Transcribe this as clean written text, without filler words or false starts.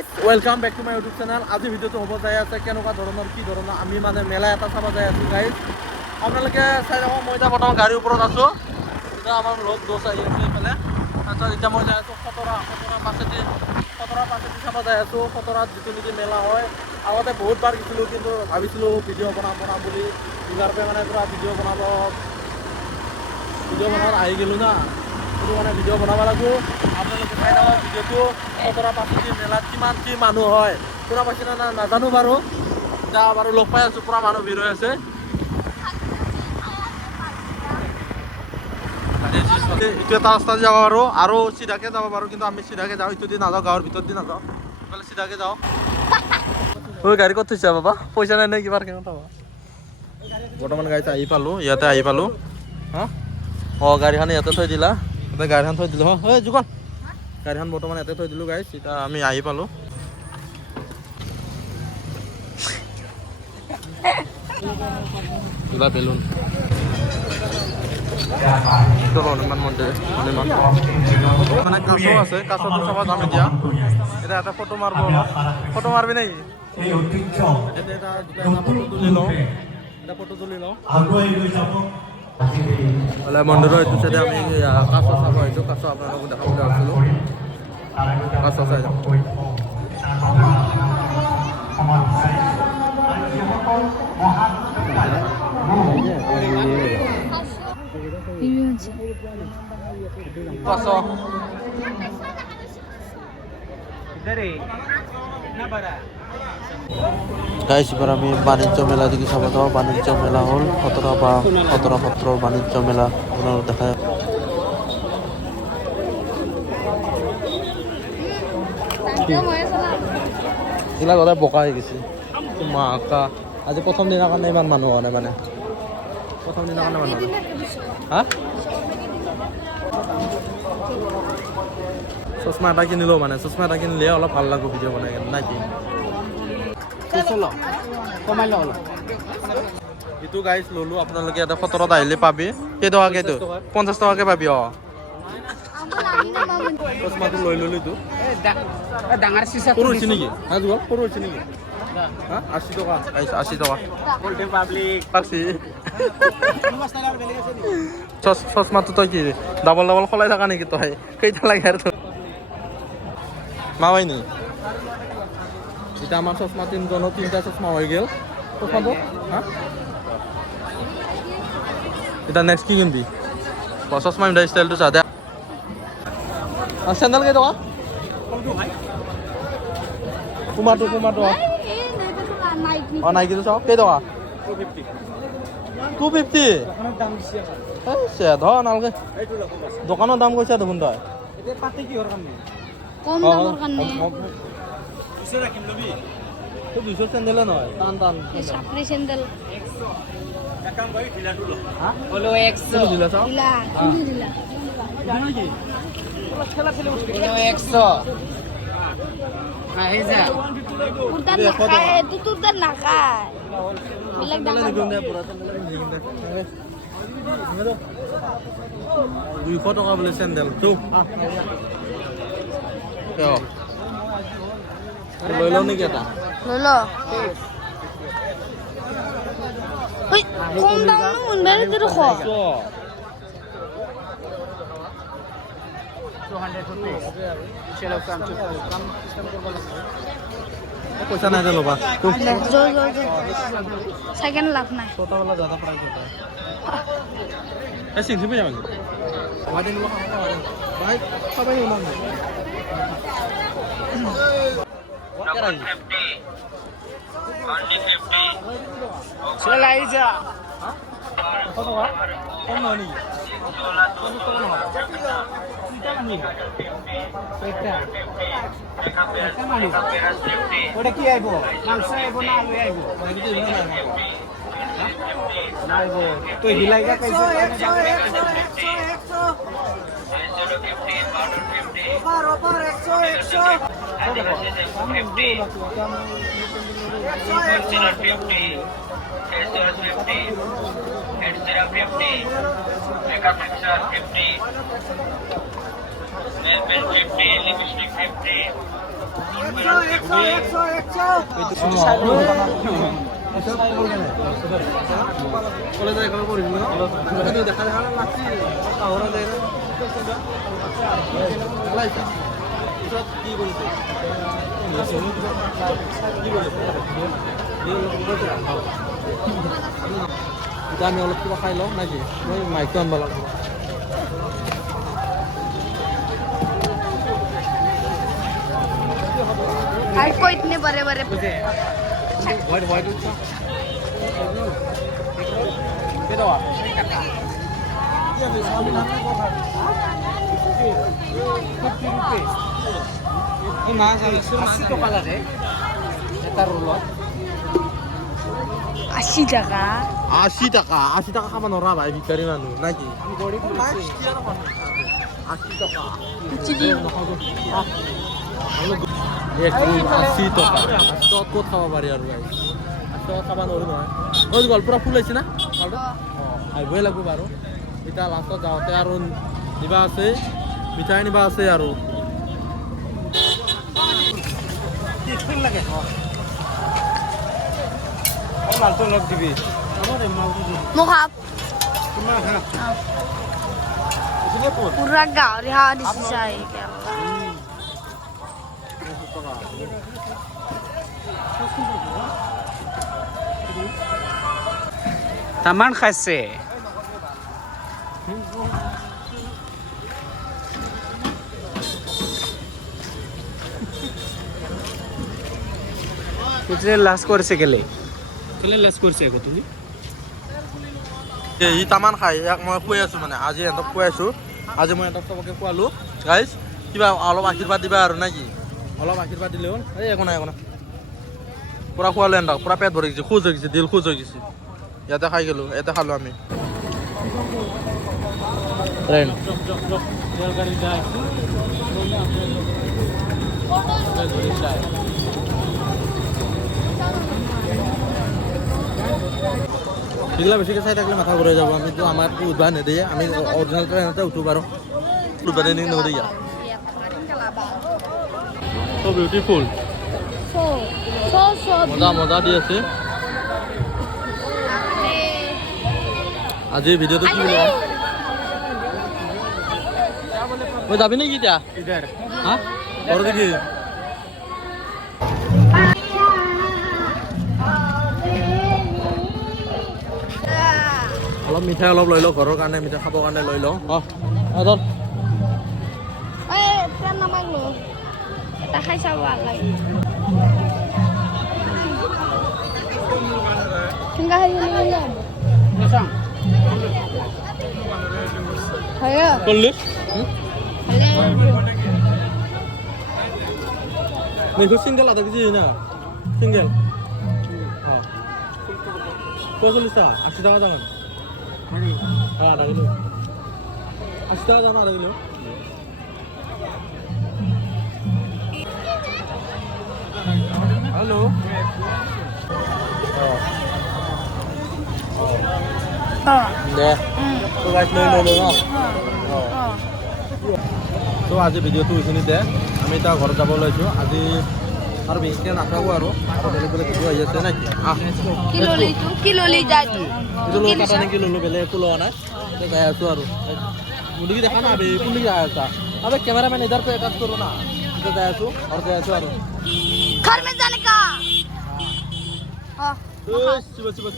Guys welcome back to my YouTube channel. আজি ভিডিঅ'টো হ'ব যাই আছে কেনেকুৱা ধৰণৰ কি ধৰণৰ আমি মানে মেলা এটা চাব যাই আছোঁ গাইজ। আপোনালোকে চাই যাব, মই এতিয়া বৰ্তমান গাড়ীৰ ওপৰত আছোঁ। এতিয়া আমাৰ লগ দোষ আহি আছে এইফালে। তাৰপিছত এতিয়া মই যাই আছোঁ খতৰা পাছেদি চাব যাই আছোঁ। খতৰাত যিটো নেকি মেলা হয়, আগতে বহুতবাৰ গৈছিলোঁ, কিন্তু ভাবিছিলোঁ ভিডিঅ' বনাম বুলি এইবাৰ মানে পূৰা ভিডিঅ' বনাব আহি গ'লোঁ না। সেইটো মানে ভিডিঅ' বনাব লাগিব। আপোনালোকে চাই থাকক ভিডিঅ'টো। খতৰা পাছেদি মেলাত কিমান কি মানুহ হয় পূৰা পাইছে না নাজানো বাৰু। এতিয়া বাৰু লগ পাই আছোঁ, পূৰা মানুহ ভিৰ হৈ আছে। এইটো এটা ৰাস্তা যাব পাৰোঁ আৰু চিধাকৈ যাব পাৰোঁ, কিন্তু আমি চিধাকৈ যাওঁ, ইটো দি নাযাওঁ, গাঁৱৰ ভিতৰত দি নাযাওঁ, এইফালে চিধাকৈ যাওঁ। ঐ গাড়ী ক'ত থৈছা বাবা? পইচা নাই নে কিবা কেনেকৈ পাবা? বৰ্তমান গাড়ীত আহি পালোঁ, ইয়াতে আহি পালোঁ। হা অঁ, গাড়ীখন ইয়াতে থৈ দিলা, ইয়াতে গাড়ীখন থৈ দিলোঁ। ঐ যুগল, গাড়ীখন বৰ্তমান ইয়াতে থৈ দিলোঁ গাড়ী। এতিয়া আমি আহি পালোঁ। কিবা বেলুন হনুমান মন্দিৰ, হনুমান মানে কাছ আছে, কাছটো চাব যাম এতিয়া। এতিয়া এটা ফটো মাৰিব, অলপ ফটো মাৰিবি নেকি? এটা ফটো তুলি লওঁ, এটা ফটো তুলি লওঁ। মন্দিৰৰ এইটো চাইডে আমি কাছ চাব আহিছোঁ। কাছ আপোনালোকক দেখাম বুলি ভাবিছিলোঁ। কাছ চাই যাওঁ। গাইজ এবার আমি বাণিজ্য মেলা দিকে চাব যাওঁ। বাণিজ্য মেলা হ'ল খতৰা বা খতৰা সত্ৰৰ বাণিজ্য মেলা আপোনালোক দেখায়। এইবিলাক সদায় বোকা হৈ গৈছে। মাকা আজি প্ৰথম দিনাৰ কাৰণে ইমান মানুহ হোৱা নাই, মানে প্ৰথম দিনাৰ কাৰণে মানুহ হা চশমা এটা কিনিলোঁ, মানে চশমা এটা কিনিলে অলপ ভাল লাগিব ভিডিঅ' বনাই কেনে, নাই কি? এইটো গাইজ ল'লোঁ। আপোনালোকে এটা খতৰত আহিলে পাবি। কেইটকাকেইটো? 50 টকাকৈ পাবি। অঁ, চশমাটো লৈ ল'লোঁ। এইটো সৰু হৈছে নেকি? হা যুগল, সৰু হৈছে নেকি? হা 80 টকা, 80 টকা। চশমাটো তই কি ডাবল সলাই থাকা নেকি তই? কেইটা লাগে আৰু তোৰ মাৱাই নি? এতিয়া আমাৰ চশমা তিনিজনৰ 3টা চশমা হৈ গ'ল। চশমাটো হা এতিয়া নেক্সট কি কিনিবি? চশমা পিন্ধা ষ্টাইলটো চা দে। চেণ্ডেল কেইটকা? পুমাটো অঁ, নাইকিটো চাওঁ কেইটকা? 250। ধৰ নালগে, দোকানৰ দাম কৈছা দেখোন তই। কম দামৰ কাৰণে 200 চেণ্ডেলে নহয়, টান চাপৰি চেণ্ডেল দিলা চাওঁ। নাখায় 200 টকা বোলে চেণ্ডেল। লৈ লওঁ নেকি এটা? লৈ ল। কম দাম মোবাইল দেখো পইচা নাই যে ল'বা। চাইকেল লাভ নাই। চিন্ধিবি যাম কম নহয় নেকি? ওটা কি আইব? মাংস আইব না আলু আইব? না আইব। তুই হিলাইগা কইছ 50 lipstick 50 কলেজ এখন পঢ়িম ন দেখা দেখা লাগছি পাহৰা যায় না পিছত কি কৰিছে এতিয়া আমি অলপ কিবা খাই লওঁ নাকি মই মাইকটো আনিব লাগিব को इतने बड़े बड़े अस्सी टका 80 টাকা খাব নোৱাৰা ভাই ভিকাৰী মানুহ নাকি 80 টাকা এক রুল 80 টাকা কত খাব পারি আর ভাই 80 টাকা খাব নোৱাৰো নহয় ওই গল পুৰা ফুল আছে না আইবই লাগব বাৰু এটা লাষ্টত যাওঁতে আৰু নিবা আছে মিঠাই নিবা আছে আৰু কি ফুল লাগে মালটো লগ দিবি मुखाब কিমান হা पूरा गाँव रिहा दिसी जाए क्या তামান খাইছে কুচরে লাস করেছে গেলে লাস করছে গো তুমি ই তামান খাই ইয়াক মই কৈ আছো মানে আজি এহঁতক কৈ আছো আজি মই এহঁতক চবকে খোৱালো গাইজ কিবা অলপ আশীৰ্বাদ দিবা আৰু নাকি অলপ আশীৰ্বাদ দিলে হ'ল এই একো নাই পুৰা খোৱালো এহঁতক পুৰা পেট ভৰি গৈছে খোজ হৈ গৈছে দিল খোজ হৈ গৈছে ইয়াতে খাই গ'লো ইয়াতে খালোঁ আমি সেইগিলা বেছিকৈ চাই থাকিলে মাথা ঘূৰাই যাব আমিতো আমাৰতো উঠবা নেদিয়ে আমি অৰিজিনেল ট্ৰেইনতে উঠো বাৰু উঠবা দেনি নদিয়া চ' বিউটিফুল মজা মজা দি আছে আজিৰ ভিডিঅ'টো কি বুলি মই যাবি নেকি এতিয়া হা ঘৰ দেখি অলপ মিঠাই অলপ লৈ লওঁ ঘৰৰ কাৰণে মিঠাই খাবৰ কাৰণে লৈ লওঁ এটা খাই চাব ভাল লাগে কেনেকা চল্লিছ মেঘু সিঙ্গেল আধা কেজি না সিঙ্গেল হ্যাঁ 45 টাকা 80 টাকা দাম হ্যাঁ আধা কিলো 80 টাকা দাম আধা কিলো হ্যালো দে তো গাইছ লৈ ন তো আজি ভিডিঅ'টো এইখিনিতে আমি এতিয়া ঘৰত যাব ওলাইছোঁ আজি আৰু বেছিকৈ নাথাকোঁ আৰু বেলেগ বেলেগ ভিডিঅ' আহি আছে নেকি কি ললি যায় তো লৈ কাটা নেকি ল'লোঁ বেলেগ একো লোৱা নাই এতিয়া যাই আছোঁ আৰু মুৰ্গী দেখা না কোনদিকে যাই আছা আবে কেমেৰামেন ইধাৰ पे अटैच करो ना এতিয়া যাই আছোঁ ঘৰত যাই আছোঁ আৰু घर में जाने का চিবা চিবা